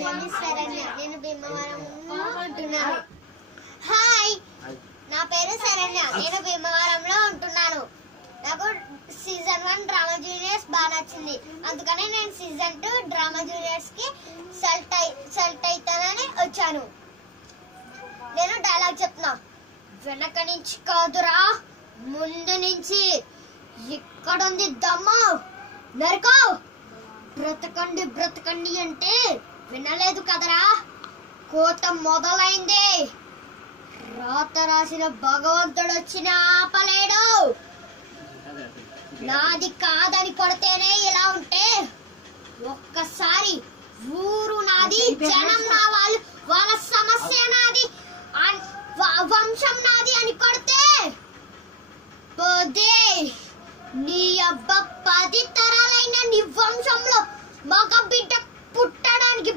నేను భీమవరం ఉంటున్నాను. హాయ్, నా పేరు శరణ్య. నేను భీమవరంలో ఉంటున్నాను. నాకు సీజన్ 1 డ్రామా జూనియర్స్ బాగా నచ్చింది. అందుకనే నేను సీజన్ 2 డ్రామా జూనియర్స్ కి సెలెక్ట్ అవుతానని వచ్చాను. నేను డైలాగ్ చెప్తున్నా. వెనక నుంచి కాదురా, ముందు నుంచి. ఇక్కడుంది దమ్ము, నరుకో. బ్రతకండి బ్రతకండి అంటే వినలేదు కదరా. కోత మొదలైంది. రాత రాసిన భగవంతుడు వచ్చిన ఆపలేడు. నాది కాదని కొడితేనే ఇలా ఉంటే, ఒక్కసారి ఊరు నాది, జనం నా వాళ్ళు, వాళ్ళ సమస్య నాది, వంశం నాది అని కొడితే పోదే నీ అబ్బ 10 తరాలైన నీ వంశంలో మగ బిడ్డ పుట్టడానికి